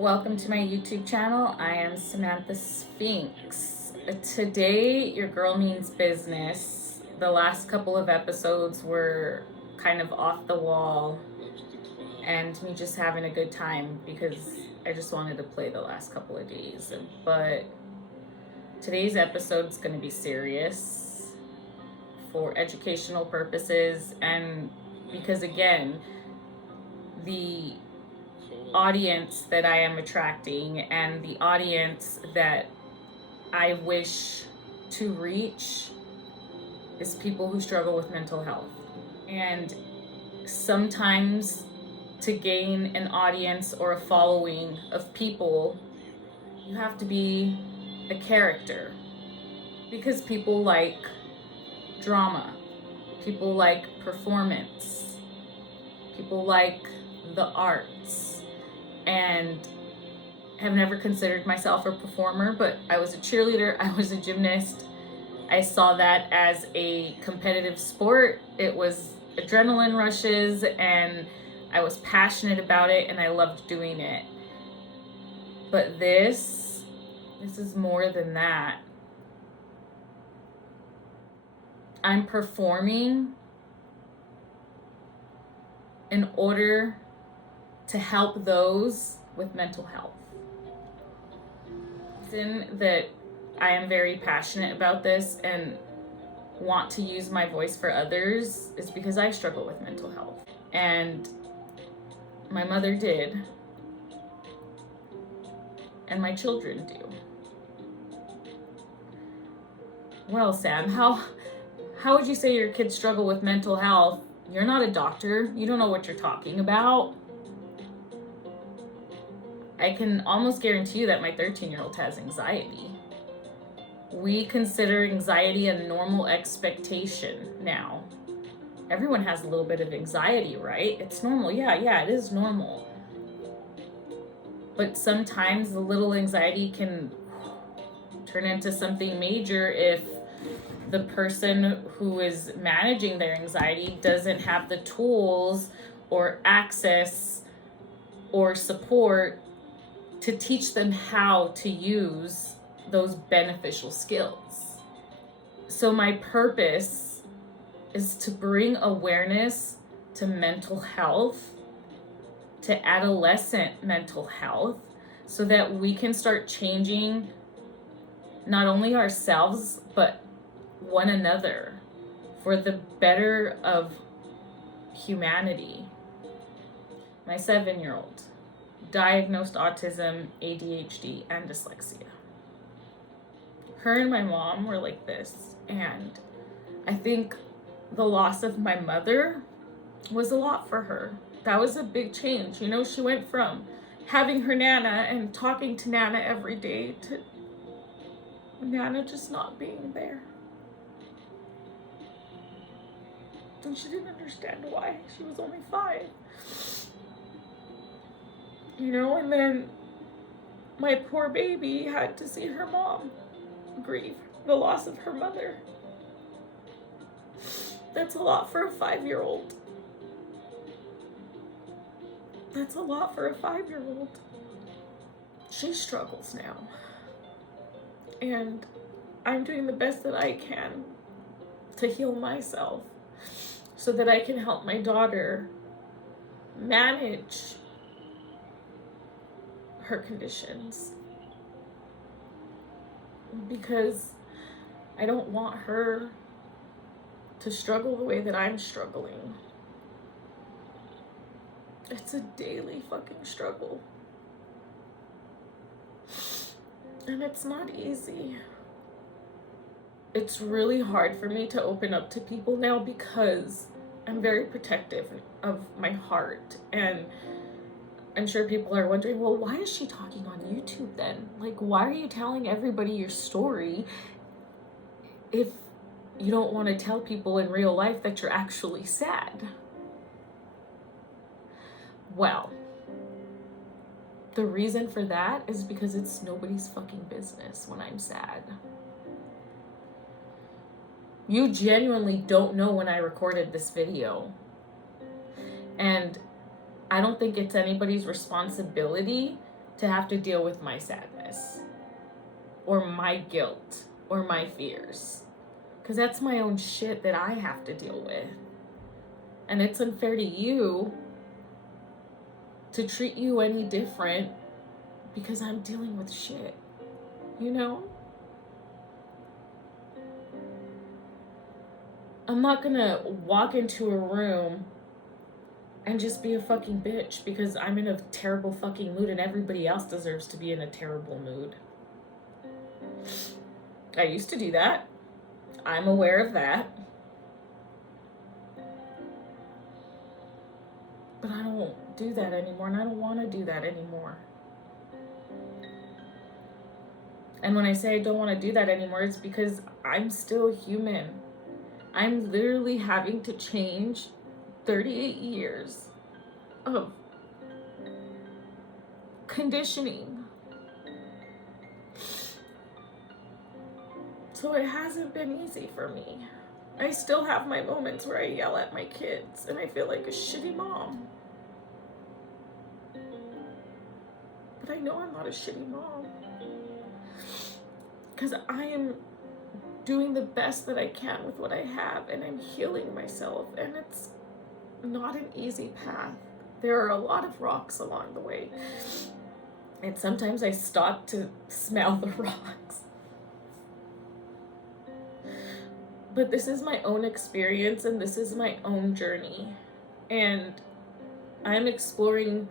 Welcome to my YouTube channel. I am Samantha Sphinx. Today, your girl means business. The last couple of episodes were kind of off the wall and me just having a good time because I just wanted to play the last couple of days. But today's episode is going to be serious for educational purposes, and because again, the audience that I am attracting and the audience that I wish to reach is people who struggle with mental health. And sometimes to gain an audience or a following of people, you have to be a character, because people like drama, people like performance, people like the arts, and have never considered myself a performer, but I was a cheerleader, I was a gymnast. I saw that as a competitive sport. It was adrenaline rushes and I was passionate about it and I loved doing it. But this is more than that. I'm performing in order to help those with mental health. The reason that I am very passionate about this and want to use my voice for others is because I struggle with mental health. And my mother did. And my children do. Well, Sam, how would you say your kids struggle with mental health? You're not a doctor. You don't know what you're talking about. I can almost guarantee you that my 13-year-old has anxiety. We consider anxiety a normal expectation now. Everyone has a little bit of anxiety, right? It's normal. Yeah, it is normal. But sometimes the little anxiety can turn into something major if the person who is managing their anxiety doesn't have the tools or access or support to teach them how to use those beneficial skills. So my purpose is to bring awareness to mental health, to adolescent mental health, so that we can start changing not only ourselves, but one another for the better of humanity. My 7-year-old, diagnosed autism, ADHD, and dyslexia. Her and my mom were like this, and I think the loss of my mother was a lot for her. That was a big change. You know, she went from having her Nana and talking to Nana every day to Nana just not being there. And she didn't understand why. She was only 5. You know, and then my poor baby had to see her mom grieve the loss of her mother. That's a lot for a 5-year-old. That's a lot for a 5-year-old. She struggles now. And I'm doing the best that I can to heal myself so that I can help my daughter manage her conditions, because I don't want her to struggle the way that I'm struggling. It's a daily fucking struggle. And it's not easy. It's really hard for me to open up to people now because I'm very protective of my heart. And I'm sure people are wondering, well, why is she talking on YouTube then? Like, why are you telling everybody your story if you don't want to tell people in real life that you're actually sad? Well, the reason for that is because it's nobody's fucking business when I'm sad. You genuinely don't know when I recorded this video. And I don't think it's anybody's responsibility to have to deal with my sadness or my guilt or my fears. Because that's my own shit that I have to deal with. And it's unfair to you to treat you any different because I'm dealing with shit, you know? I'm not gonna walk into a room and just be a fucking bitch because I'm in a terrible fucking mood and everybody else deserves to be in a terrible mood. I used to do that. I'm aware of that. But I don't do that anymore, and I don't want to do that anymore. And when I say I don't want to do that anymore, it's because I'm still human. I'm literally having to change 38 years of conditioning. So it hasn't been easy for me. I still have my moments where I yell at my kids and I feel like a shitty mom. But I know I'm not a shitty mom. Because I am doing the best that I can with what I have, and I'm healing myself, and it's not an easy path. There are a lot of rocks along the way, and sometimes I stop to smell the rocks. But this is my own experience, and this is my own journey, and I'm exploring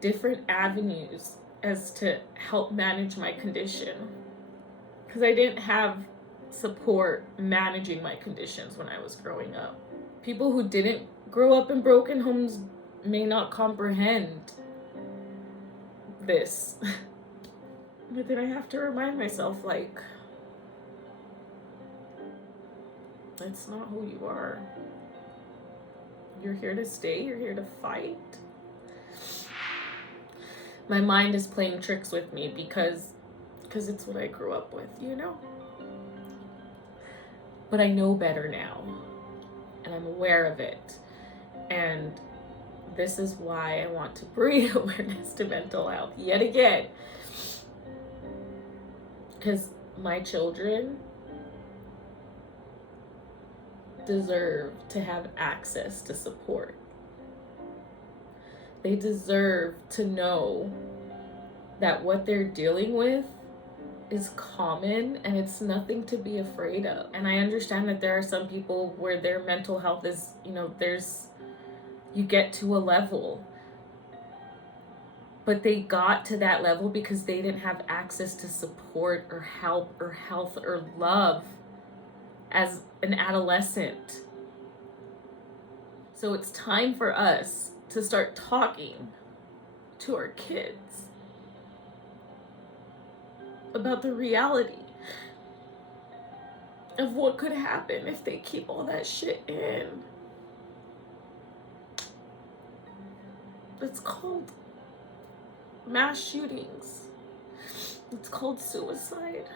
different avenues as to help manage my condition, because I didn't have support managing my conditions when I was growing up. People who didn't grow up in broken homes may not comprehend this. But then I have to remind myself, like, that's not who you are. You're here to stay, you're here to fight. My mind is playing tricks with me because it's what I grew up with, you know? But I know better now, and I'm aware of it. And this is why I want to bring awareness to mental health yet again. Because my children deserve to have access to support. They deserve to know that what they're dealing with is common and it's nothing to be afraid of. And I understand that there are some people where their mental health is, you get to a level, but they got to that level because they didn't have access to support or help or health or love as an adolescent. So it's time for us to start talking to our kids about the reality of what could happen if they keep all that shit in. It's called mass shootings. It's called suicide.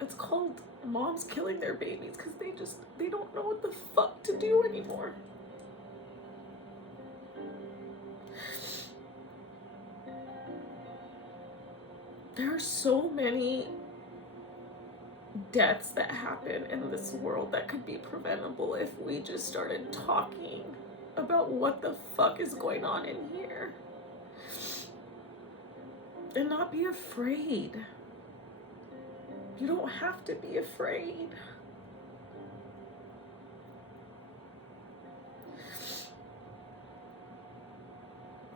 It's called moms killing their babies because they don't know what the fuck to do anymore. There are so many deaths that happen in this world that could be preventable if we just started talking about what the fuck is going on in here. And not be afraid. You don't have to be afraid.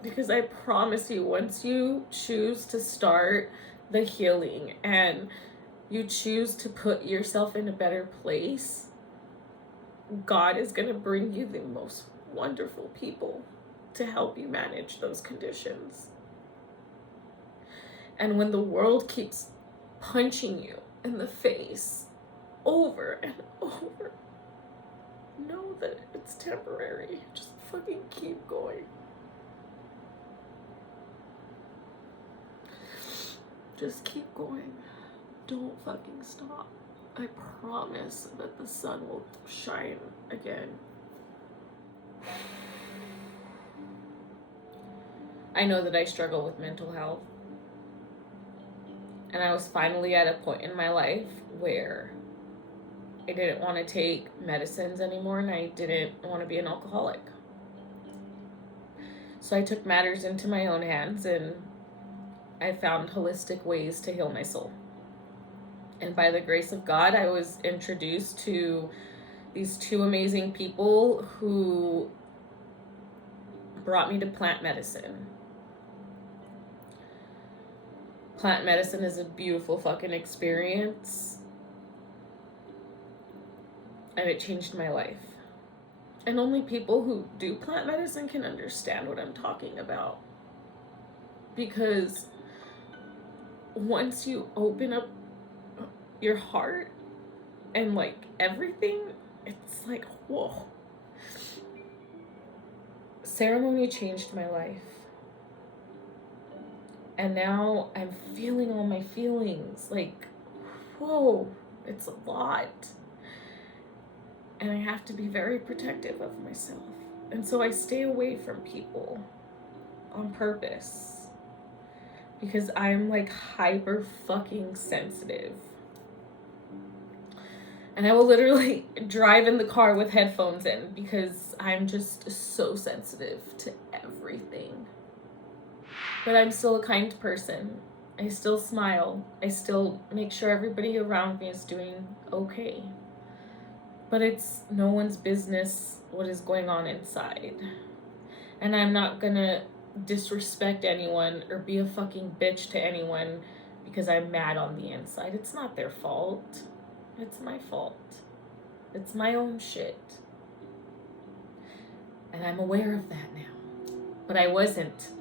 Because I promise you, once you choose to start the healing and you choose to put yourself in a better place, God is going to bring you the most wonderful people to help you manage those conditions. And when the world keeps punching you in the face over and over, know that it's temporary. Just fucking keep going. Just keep going. Don't fucking stop. I promise that the sun will shine again. I know that I struggle with mental health. And I was finally at a point in my life where I didn't want to take medicines anymore and I didn't want to be an alcoholic. So I took matters into my own hands and I found holistic ways to heal my soul. And by the grace of God, I was introduced to these two amazing people who brought me to plant medicine. Plant medicine is a beautiful fucking experience. And it changed my life. And only people who do plant medicine can understand what I'm talking about. Because once you open up your heart and like everything, it's like, whoa. Ceremony changed my life. And now I'm feeling all my feelings. Like, whoa, it's a lot. And I have to be very protective of myself. And so I stay away from people on purpose. Because I'm like hyper fucking sensitive. And I will literally drive in the car with headphones in because I'm just so sensitive to everything. But I'm still a kind person. I still smile. I still make sure everybody around me is doing okay. But it's no one's business what is going on inside. And I'm not gonna disrespect anyone or be a fucking bitch to anyone because I'm mad on the inside. It's not their fault. It's my fault. It's my own shit. And I'm aware of that now. But I wasn't.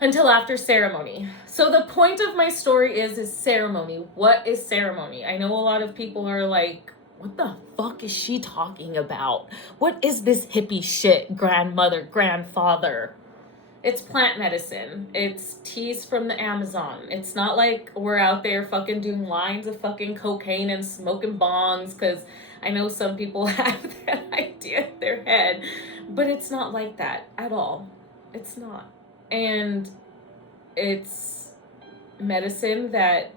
Until after ceremony. So the point of my story is ceremony. What is ceremony? I know a lot of people are like, what the fuck is she talking about? What is this hippie shit, grandmother, grandfather? It's plant medicine. It's teas from the Amazon. It's not like we're out there fucking doing lines of fucking cocaine and smoking bongs, because I know some people have that idea in their head, but it's not like that at all. It's not. And it's medicine that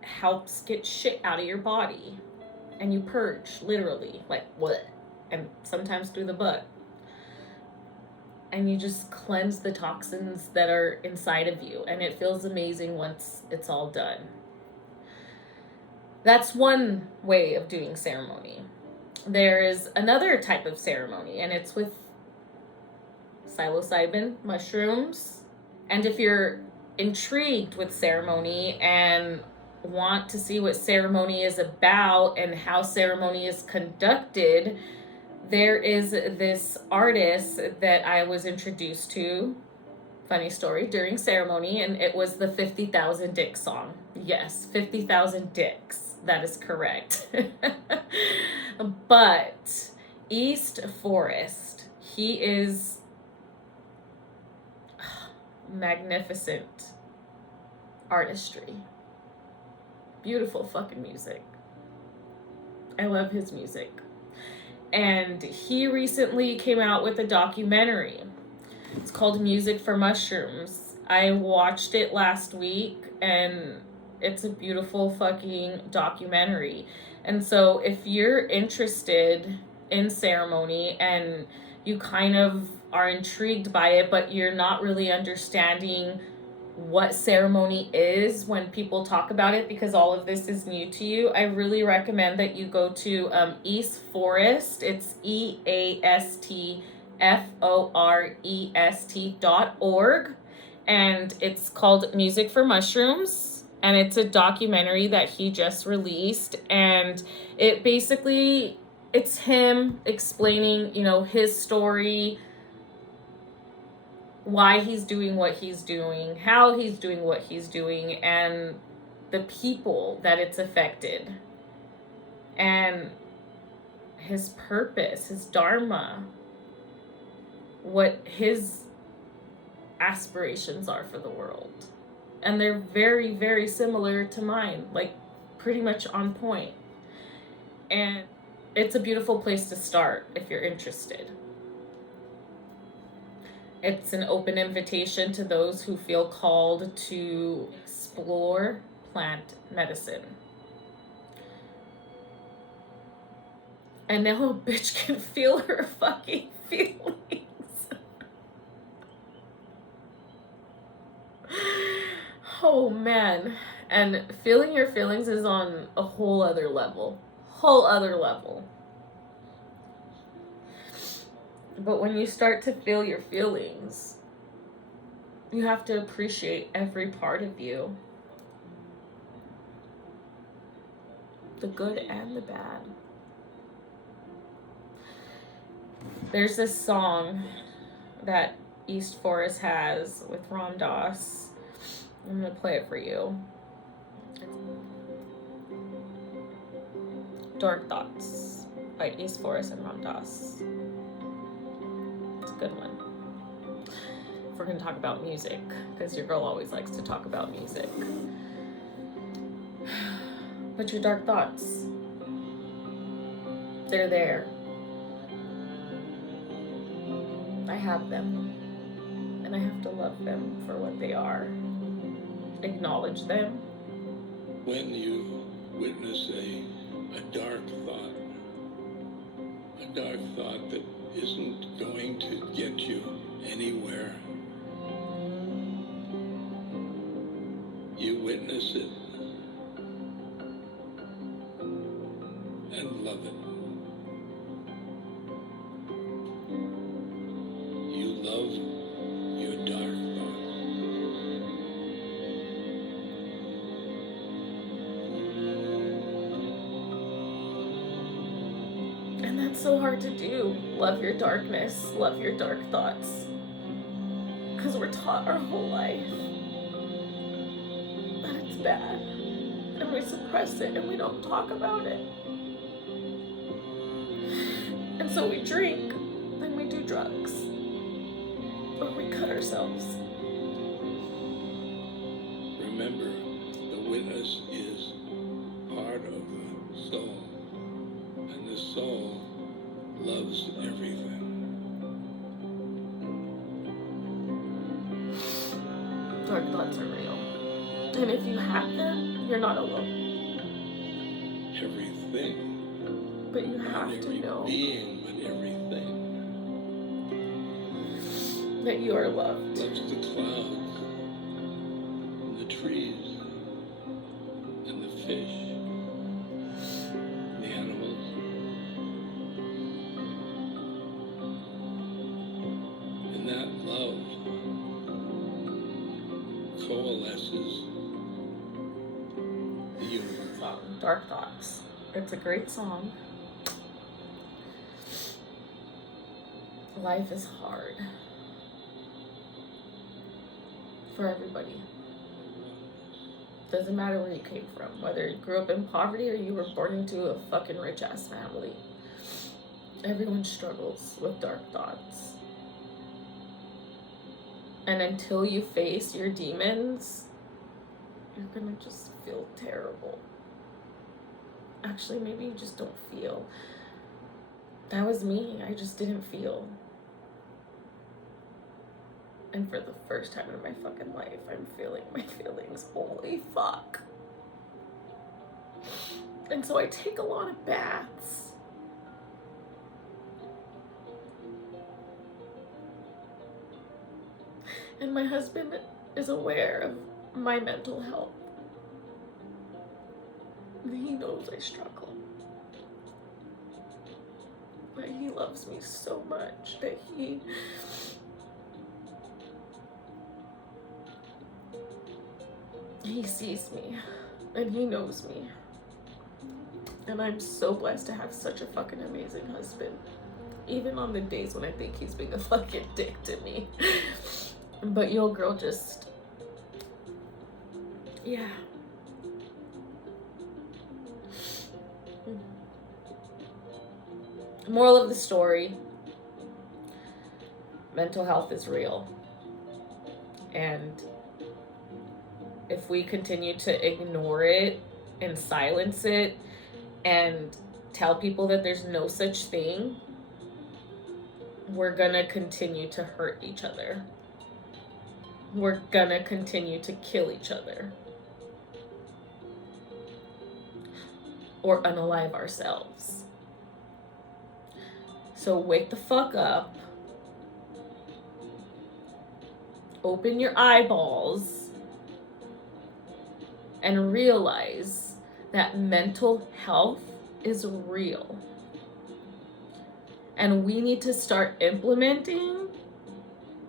helps get shit out of your body. And you purge, literally, like what? And sometimes through the butt. And you just cleanse the toxins that are inside of you. And it feels amazing once it's all done. That's one way of doing ceremony. There is another type of ceremony, and it's with psilocybin, mushrooms. And if you're intrigued with ceremony and want to see what ceremony is about and how ceremony is conducted, there is this artist that I was introduced to, funny story, during ceremony, and it was the 50,000 Dick song. Yes, 50,000 Dicks. That is correct. But East Forest, he is magnificent artistry. Beautiful fucking music. I love his music. And he recently came out with a documentary. It's called Music for Mushrooms. I watched it last week and it's a beautiful fucking documentary. And so if you're interested in ceremony and you kind of are intrigued by it, but you're not really understanding what ceremony is when people talk about it, because all of this is new to you, I really recommend that you go to East Forest. It's EASTFOREST.org, and it's called Music for Mushrooms, and it's a documentary that he just released, and it basically, it's him explaining, his story, why he's doing what he's doing, how he's doing what he's doing, and the people that it's affected, and his purpose, his dharma, what his aspirations are for the world. And they're very, very similar to mine, like pretty much on point. And it's a beautiful place to start if you're interested. It's an open invitation to those who feel called to explore plant medicine. And now a bitch can feel her fucking feelings. Oh man. And feeling your feelings is on a whole other level. Whole other level. But when you start to feel your feelings, you have to appreciate every part of you. The good and the bad. There's this song that East Forest has with Ram Dass. I'm gonna play it for you. Dark Thoughts by East Forest and Ram Dass. It's a good one. If we're gonna talk about music, because your girl always likes to talk about music. But your dark thoughts, they're there. I have them, and I have to love them for what they are. Acknowledge them. When you witness a dark thought that isn't going to get you anywhere, you witness it and love it. You love your dark thoughts. And that's so hard to do. Love your darkness, love your dark thoughts. Because we're taught our whole life that it's bad. And we suppress it and we don't talk about it. And so we drink, then we do drugs. Or we cut ourselves. Remember, the witness is part of the soul. And the soul loves everything. Dark thoughts are real. And if you have them, you're not alone. Everything. But you have to know being, but everything. That you are loved. Loves the clouds, and the trees, and the fish, the animals. And that love coalesces the universe. Dark Thoughts. It's a great song. Life is hard. For everybody. Doesn't matter where you came from. Whether you grew up in poverty or you were born into a fucking rich ass family. Everyone struggles with dark thoughts. And until you face your demons, you're gonna just feel terrible. Actually, maybe you just don't feel. That was me. I just didn't feel. And for the first time in my fucking life, I'm feeling my feelings. Holy fuck. And so I take a lot of baths. And my husband is aware of my mental health. He knows I struggle. But he loves me so much that he sees me and he knows me. And I'm so blessed to have such a fucking amazing husband. Even on the days when I think he's being a fucking dick to me. But your girl just, yeah. Moral of the story, mental health is real. And if we continue to ignore it and silence it and tell people that there's no such thing, we're gonna continue to hurt each other. We're gonna continue to kill each other. Or unalive ourselves. So wake the fuck up. Open your eyeballs. And realize that mental health is real. And we need to start implementing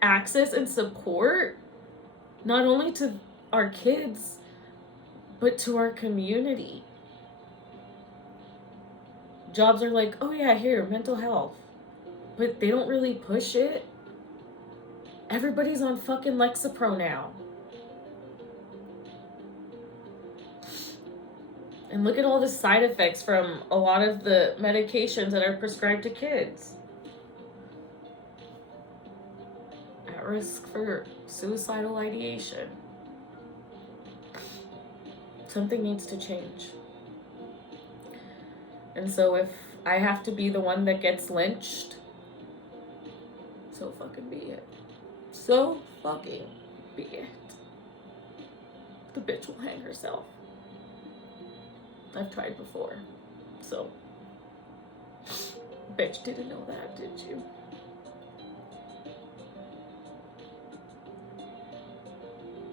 access and support, not only to our kids, but to our community. Jobs are like, oh yeah, here, mental health. But they don't really push it. Everybody's on fucking Lexapro now. And look at all the side effects from a lot of the medications that are prescribed to kids. At risk for suicidal ideation. Something needs to change. And so if I have to be the one that gets lynched, so fucking be it. So fucking be it. The bitch will hang herself. I've tried before. So, bitch didn't know that, did you?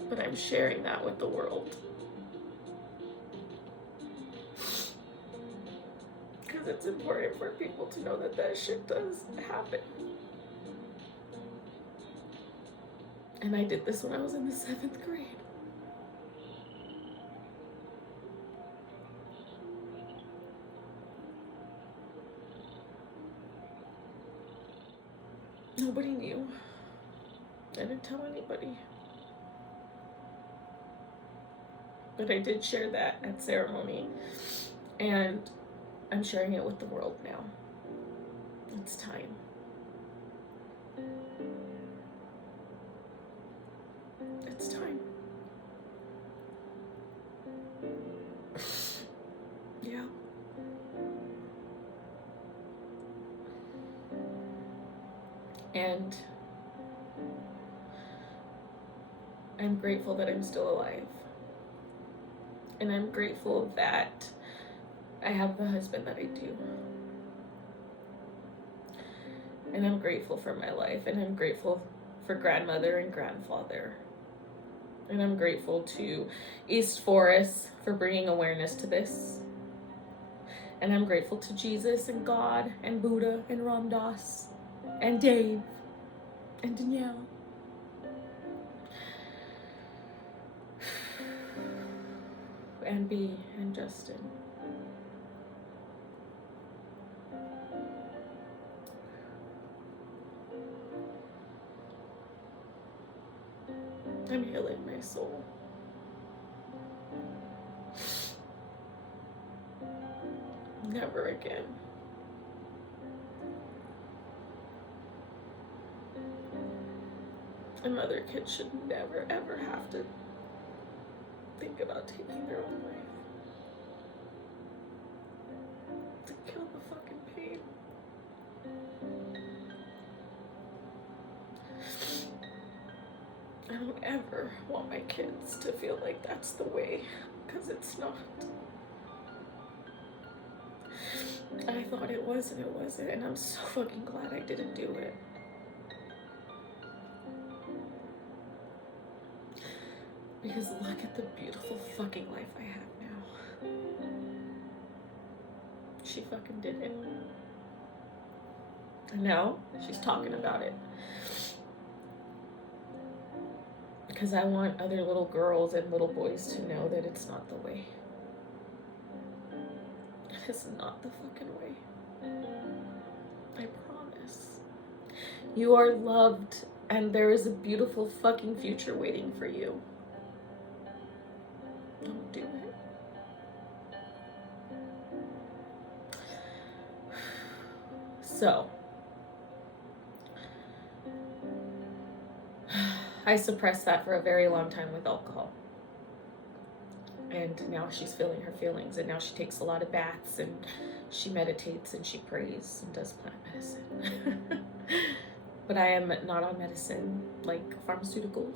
But I'm sharing that with the world. Because it's important for people to know that that shit does happen. And I did this when I was in the 7th grade. Nobody knew. I didn't tell anybody. But I did share that at ceremony. And I'm sharing it with the world now. It's time. It's time. Yeah. And I'm grateful that I'm still alive. And I'm grateful that I have the husband that I do. And I'm grateful for my life. And I'm grateful for grandmother and grandfather. And I'm grateful to East Forest for bringing awareness to this. And I'm grateful to Jesus and God and Buddha and Ram Dass and Dave and Danielle. And B and Justin. I'm healing my soul. Never again. Another kid should never ever have to think about taking their own life. To kill the fucking pain. I don't ever want my kids to feel like that's the way, because it's not. I thought it was and it wasn't, and I'm so fucking glad I didn't do it. Because look at the beautiful fucking life I have now. She fucking did it. And now she's talking about it. Because I want other little girls and little boys to know that it's not the way. It's not the fucking way. I promise. You are loved, and there is a beautiful fucking future waiting for you. Don't do it. So, I suppressed that for a very long time with alcohol. And now she's feeling her feelings, and now she takes a lot of baths, and she meditates, and she prays, and does plant medicine. but I am not on medicine, like pharmaceuticals.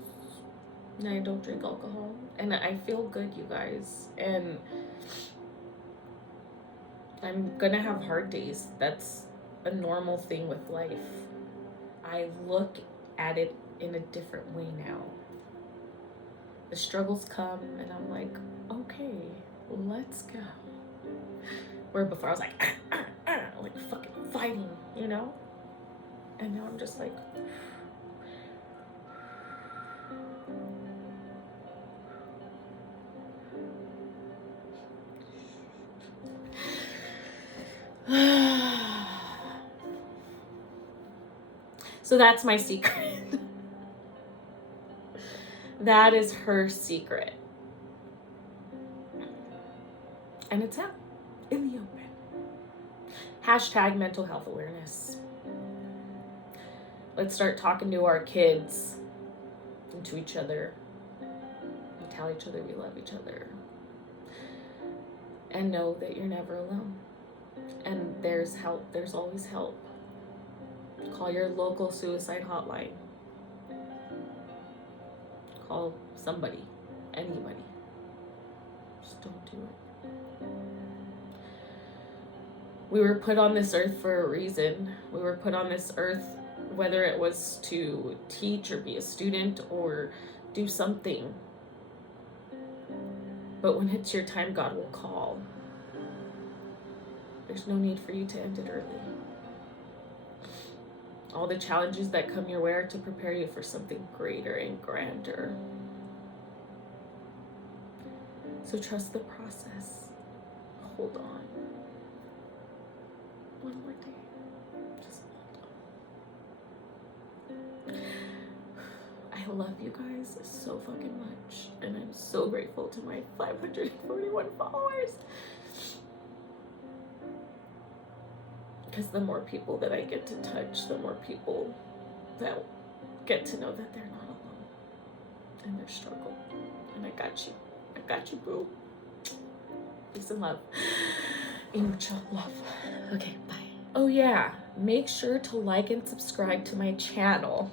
And I don't drink alcohol. And I feel good, you guys. And I'm gonna have hard days. That's a normal thing with life. I look at it in a different way now. The struggles come and I'm like, okay, let's go. Where before I was like, like fucking fighting, you know? And now I'm just like, so that's my secret. That is her secret. And it's out in the open. Hashtag mental health awareness. Let's start talking to our kids and to each other and tell each other we love each other. And know that you're never alone. And there's help. There's always help. Call your local suicide hotline. Call somebody, anybody. Just don't do it. We were put on this earth for a reason. We were put on this earth, whether it was to teach or be a student or do something. But when it's your time, God will call. There's no need for you to end it early. All the challenges that come your way are to prepare you for something greater and grander. So trust the process. Hold on. One more day. Just hold on. I love you guys so fucking much. And I'm so grateful to my 541 followers. Because the more people that I get to touch, the more people that get to know that they're not alone in their struggle. And I got you. I got you, boo. Peace and love. Mucho love. Okay, bye. Oh yeah, make sure to like and subscribe to my channel.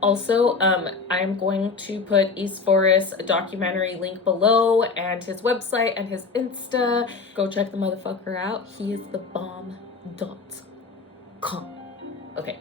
Also, I'm going to put East Forest documentary link below and his website and his Insta. Go check the motherfucker out. He is the bomb.com. Okay.